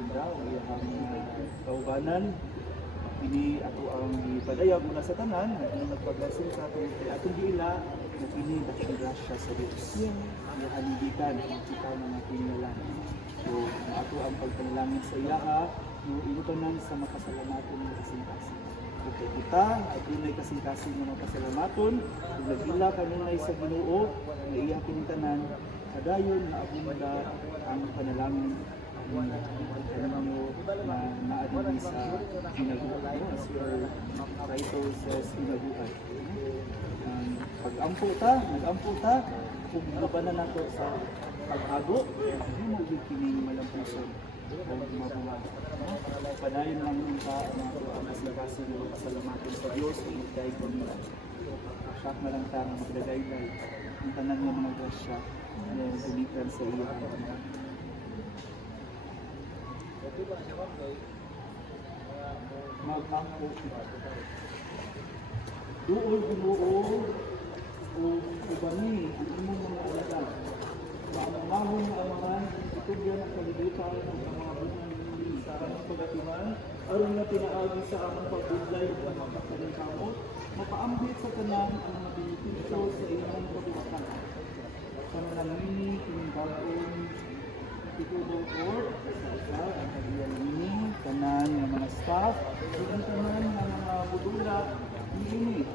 Indra o iyang kaubanan. Kini ato ang ipadayag mula sa tanan nga nagpaglasin sa atong giila na kini dakong grasya sa Dios. Ang haligitan ang kita ng ating ngalan. So ato ang pagpanalangin sa iya no inubanan sa makasalamaton nga kasing-kasing. Okay, kita at dunay kasing-kasing nga makasalamaton ug nagila kanunay sa Ginoo nga iyang pinitanan kadayon nga abunda ang panalangin alam mo na naadili sa hinaguan as your title says hinaguan. Pag-ampo ta, nag-ampo ta kung labanan nato sa pag-ago, hindi mo kining malampuson o mabuhat. Panayon lang unta ang kasing-kasing ng pasalamatan sa Diyos o magdahil ko nila. Siyak na lang ta nga magdadaylay ang tanan ng mga grasya na gumikan sa iyo. Mag-ampo doon Ginoo o ubani ang imong mga alagad. Maamamahon nga amahan, itugyan ang kalibutan ng mga bunang sa among pagatiman, aron nga pinaagi sa among pagbudlay o pagkakaling kamot, mapaambit sa tanan ang mga benepisyo sa inyong kabuhatan. Panalangini, kinibagong itubong court, sa ang kagiyalini, tanan ng mga staff, ang tanan ng mga budula, ini.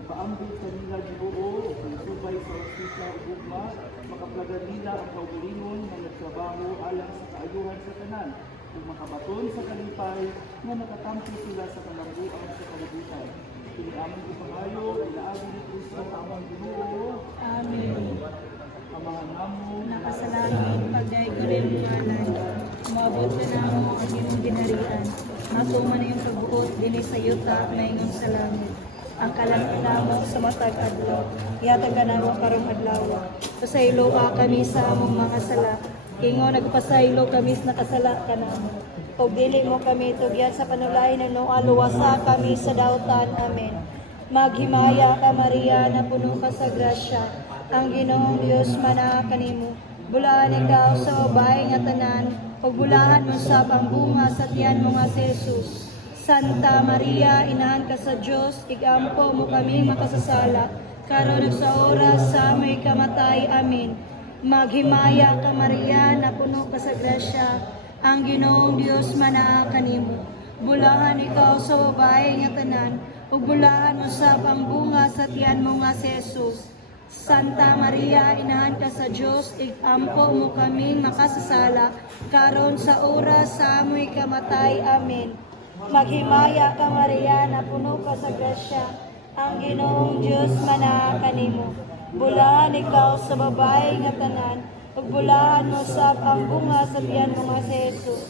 Ipaambit sa nila Ginoo o pagsubay sa ospital o gugma, makaplagan nila ang kaugalingon na nagtrabaho alang sa kaayuhan sa tanan kung makabaton sa kalipay na nakatampo sila sa kalambuan sa kalibutan. Kiniamon ko pangayo, ilaagin ni Kristo amang Ginoo. Amen. Amahan namo, Nakasalangit, pagday ko rin ngalan. Umabot ka na mo ang iyong ginarian. Matuman na yung pagbuot, dili sa yuta at maingong sa langit. Ang kalan mo sa matag adlaw. Iyatag ka na mo karong adlaw. Pasaylo ka kami sa among mga sala. Kingo nagpasaylo kami sa nakasala ka na mo. O dili mo kami tugyan sa panulay na no aluwasa kami sa dautan. Amen. Maghimaya ka Maria na puno ka sa grasya. Ang Ginoong Diyos mana kanimo. Bulahan ikaw sa babae nga tanan, ug bulahan mo sa pangbunga sa tiyan mo nga si Jesus. Santa Maria, inahan ka sa Dios, igampo mo kami makasasala, karon ug sa oras sa may kamatay. Amen. Maghimaya ka Maria, na puno ka sa grasya, ang Ginoong Diyos mana kanimo. Bulahan ikaw sa babae nga tanan, ug bulahan mo sa pangbunga sa tiyan mo nga si Jesus. Santa Maria, inahan ka sa Diyos, igampo mo kaming makasasala, karon sa oras sa amoy kamatay. Amen. Maghimaya ka Maria, na puno ka sa grasya, ang Ginoong Diyos mana kanimo. Bulahan ikaw sa babae nga tanan, ug bulahan mo sa pangbunga sa tiyan mo nga si Jesus.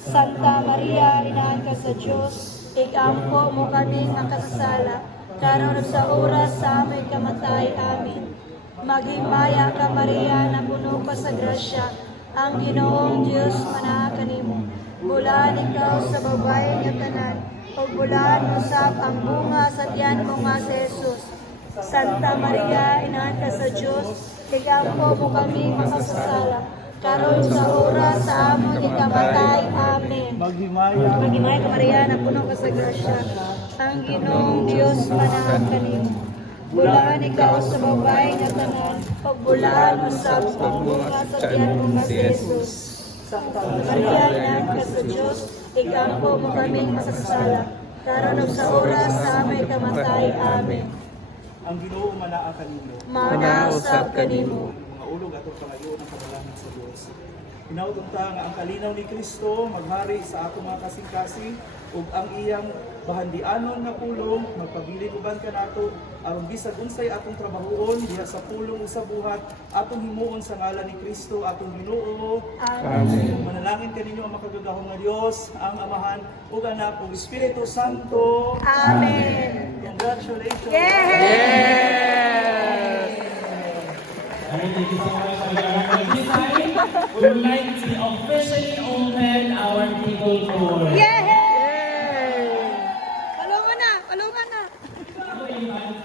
Santa Maria, inahan ka sa Diyos, igampo mo kaming makasasala, karon sa oras sa amoy kamatay. Amen. Maghimaya ka Maria, na puno ka sa grasya, ang Ginoong Diyos mana kanimo. Bulahan ikaw sa babae nga tanan, ug bulahan mo sa pangbunga sa tiyan mo nga si Jesus. Santa Maria, inahan ka sa Diyos, igampo mo kami makasasala, karon sa oras sa amon ikamatay. Amen. Maghimaya ka Maria, na puno ka sa grasya, ang Ginoong Diyos mana kanimo. Bulahan ikaw sa babae nga tanan, ug bulahan mo sa pangbunga sa tiyan mo nga si Jesus. Santa Maria, inahan ka sa Diyos, igampo mo kaming makasasala, karon ug sa oras sa amay kamatay. Amen. ang Ginoo manaa kanimo. Manausap kanimo. Mga ulog atong pangayo ng panalangin sa Dios. Hinautong ta nga ang kalinaw ni Kristo maghari sa ato mga kasing-kasing ug ang iyang bahandianon nga pulong magpabilin uban kanato aron bisag unsay atong trabahoon diha sa pulong ug sa buhat atong himuon sa ngalan ni Kristo atong Ginoo. Amen. Manalangin kaninyo ang makagagahong nga Dios, ang Amahan ug Anak ug Espiritu Santo. Amen. Congratulations. Alright, thank you so much. At this time, we would like to officially open our table tour. Yay! Palungan na! Palungan na! Ako invite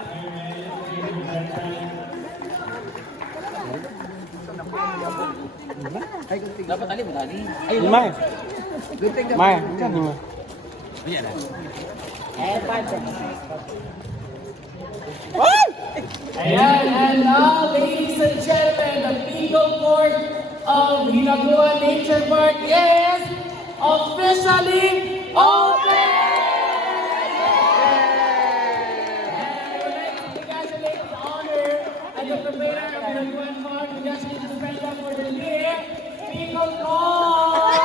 Armel, Dapat ali mo dali. Mai. Mai, kan ni Mai. Ayan, and now, ladies and gentlemen, the Beagle Court of Hinaguan Nature Park is officially open! And I would like to congratulate the owner and the preparator of Hinaguan Park. Congratulations to Brenda for the year. Beagle Court!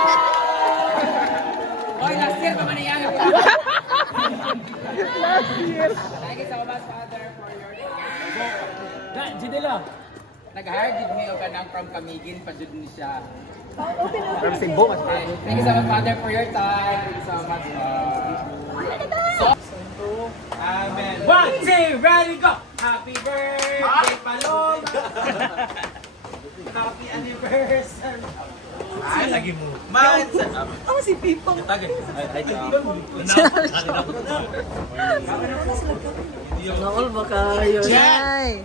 Oy, last year pa man yan. Thank you so much, Father, for your time. Jidela. Nag-hire did me o kanang from Camiguin, pa dyan ni siya. From Cebu mas Thank you so much, Father, for your time. Thank you so much. Amen. 1, 2, ready, go! Happy birthday, Paloma! Happy anniversary! Ay, lagi mo. Oh, si Pipong. Naol ba kayo? Ay.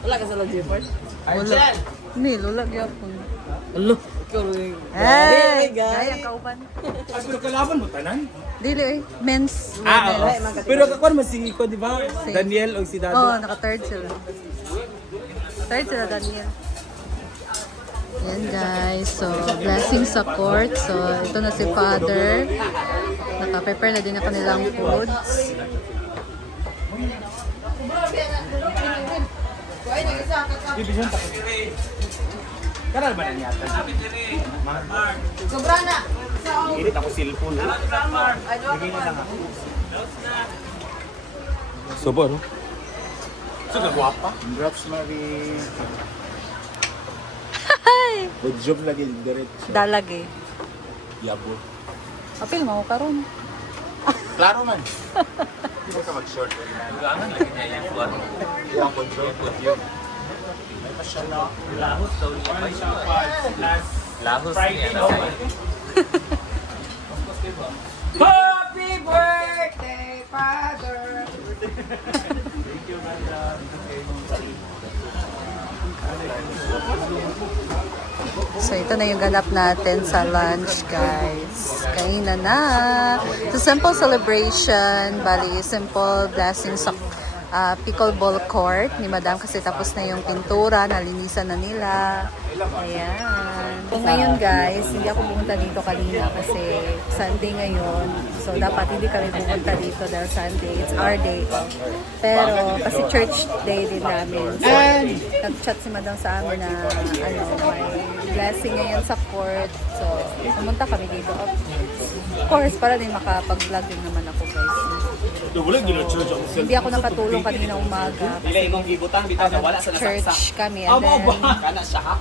Wala ka sa Lodgeport? Wala. Ni, lula gyapon. Hello. Ikaw rin. Hey, gaya kauban. Ay, pero kalaban mo tanan? Dili eh, men's Ah, level. pero kakuan mo si ko, di ba? Daniel o si Dado. Oh, naka-third sila. Third sila, Daniel. Yan guys, so blessing sa court. So ito na si Father. Naka-prepare na din na kanilang foods. Karal ba na niya? Sobra na. Init ako cellphone. Bigyan na nga. Sobo, no? So, gagwapa? Congrats, Marie. Hi! Good job lagi, diretso. Dalag eh. Yabo. Apil mo karon. Klaro man. Hindi mo ka mag-short. Gangan lagi niya yung kuwan. Yung control po yun. May masyala. Lahos daw niya. Lahos niya. Happy birthday, Father! So ito na yung ganap natin sa lunch guys. Kainan na. It's a simple celebration. Bali, simple blessing sa pickleball court ni Madam kasi tapos na yung pintura. Nalinisan na nila. Ayan. So ngayon guys, hindi ako pumunta dito kanina kasi Sunday ngayon. So dapat hindi kami pumunta dito dahil Sunday. It's our day off. Pero kasi church day din namin. So nag-chat si Madam sa amin na ano, may blessing ngayon sa court. So pumunta kami dito. Of course, para din makapag-vlog din naman ako guys. Hindi ako nakatulong kanina umaga. Dili imong gibutan bitaw na wala sa nasaksak. Church kami. And then, Kana siya ha?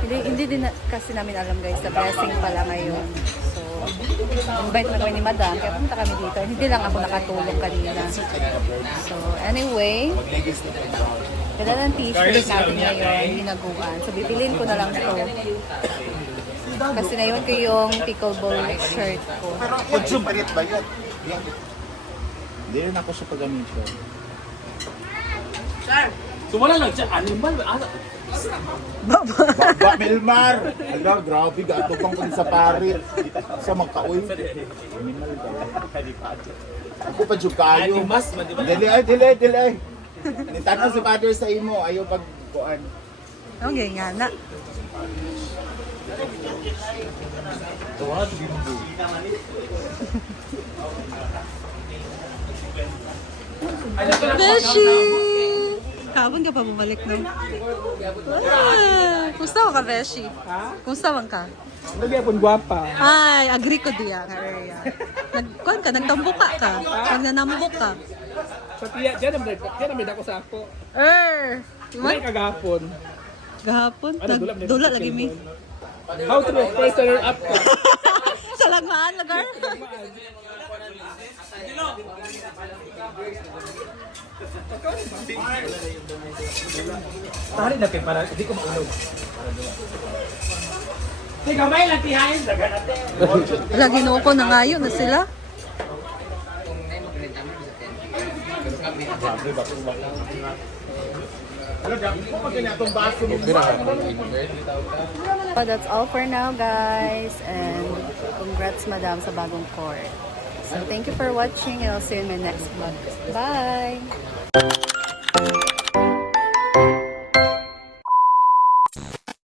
hindi din kasi namin alam guys, the blessing pala ngayon. So, invite na kami ni Madam, kaya pumunta kami dito. Hindi lang ako nakatulong kanina. So, anyway, ganda ng t-shirt natin ngayon, hinaguan. So, bibilin ko na lang ito. Kasi naiwan ko yung pickleball shirt ko. Pero good job pa rin ba yun? Hindi rin ako siya pag-gamitin. So wala lang siya, animal. Ba, Melmar! Ala, grabe, gato pang kung sa parit. Sa magkaoy. Animal daw. Ako pa dyan kayo. Animas man, di ba? Dili. Nitanaw si Father sa imo, ayaw pag-kuan. Okay nga na. Beshi! Kapon ka pa bumalik, no? Kumusta man ka, Beshi? Kumusta man ka? Lagi apon gwapa. Ay, agree ko diya nga area. Nagkuhan ka, nagtambuka ka. Nagnanambok ka. Sa tiya, diyan naman ako sa ako. Iman? May kagahapon. Gahapon? Ano, Dula lagi mi. How to make first runner up ka? Sa lagmaan, lagar? Tari na kayo para hindi ko maulog. Sige, may lang tihayin. Daga natin. Wala, ginuo ko na ngayon na sila. So that's all for now, guys. And congrats, madam, sa bagong court. So thank you for watching and I'll see you in my next vlog. Bye!